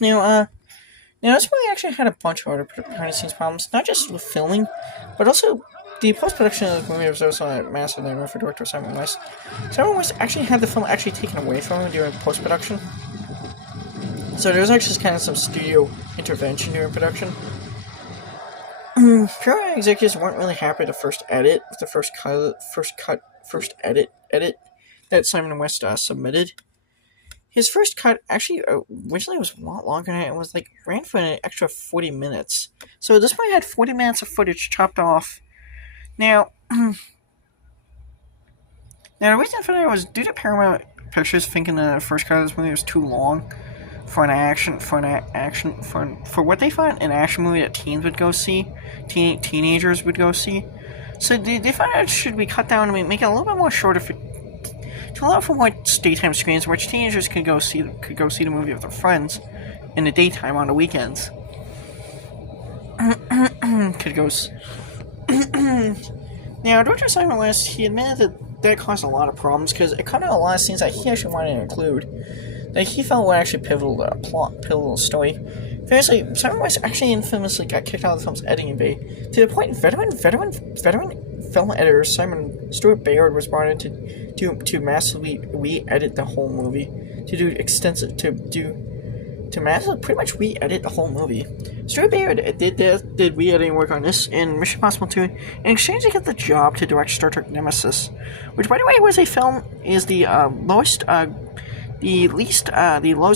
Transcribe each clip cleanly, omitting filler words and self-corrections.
now, now this movie actually had a bunch of other behind the scenes problems, not just with filming, but also the post production of the movie was also a massive nightmare for director Simon West. Simon West actually had the film actually taken away from him during post production. So there was actually kind of some studio intervention during production. Paramount executives weren't really happy with the first edit, with the first edit that Simon West submitted. His first cut actually originally was a lot longer than that. It was like ran for an extra 40 minutes. So this movie had 40 minutes of footage chopped off. Now, the reason for that was due to Paramount Pictures thinking the first cut of this movie was too long for what they thought an action movie that teens would go see, teenagers would go see. So they thought it should be cut down and make it a little bit more shorter to allow for more daytime screens, which teenagers could go see the movie with their friends in the daytime on the weekends. Now, Director Simon West, he admitted that caused a lot of problems because it cut out a lot of scenes that he actually wanted to include that he felt were actually pivotal to the plot, pivotal story. Famously, Simon West actually infamously got kicked out of the film's editing bay to the point veteran film editor Simon Stuart Bayard was brought in to massively re-edit the whole movie, to massively pretty much re-edit the whole movie. Stuart Bayard did re-editing work on this in Mission Impossible 2 in exchange to get the job to direct Star Trek Nemesis, which by the way was a film is the lowest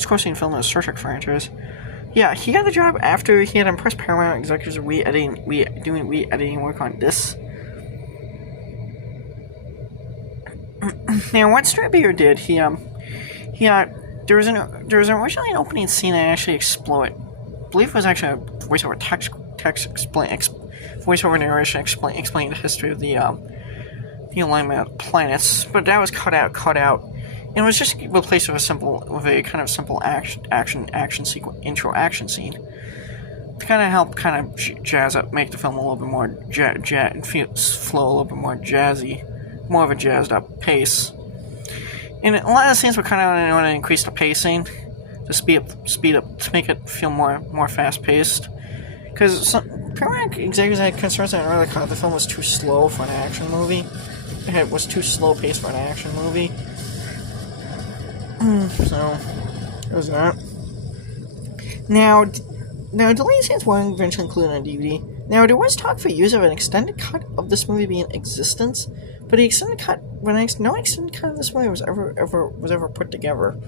grossing film in the Star Trek franchise. Yeah, he got the job after he had impressed Paramount executives doing re-editing work on this. Now, what Stuart Bayard did, there was originally an opening scene that actually exploded. I believe it was actually a voiceover voiceover narration explaining the history of the alignment of the planets, but that was cut out. And it was just replaced with a kind of simple action sequence, intro action scene to kind of help kind of jazz up, make the film a little bit more flow a little bit more jazzy, more of a jazzed up pace. And a lot of the scenes were kind of want to increase the pacing to speed up to make it feel more fast paced. Because Paramount executives had concerns that early cut the film was too slow for an action movie. It was too slow paced for an action movie. So, it was that. Now, deleted scenes were eventually included on DVD. Now, there was talk for use of an extended cut of this movie being in existence, but the extended cut, no extended cut of this movie was ever put together.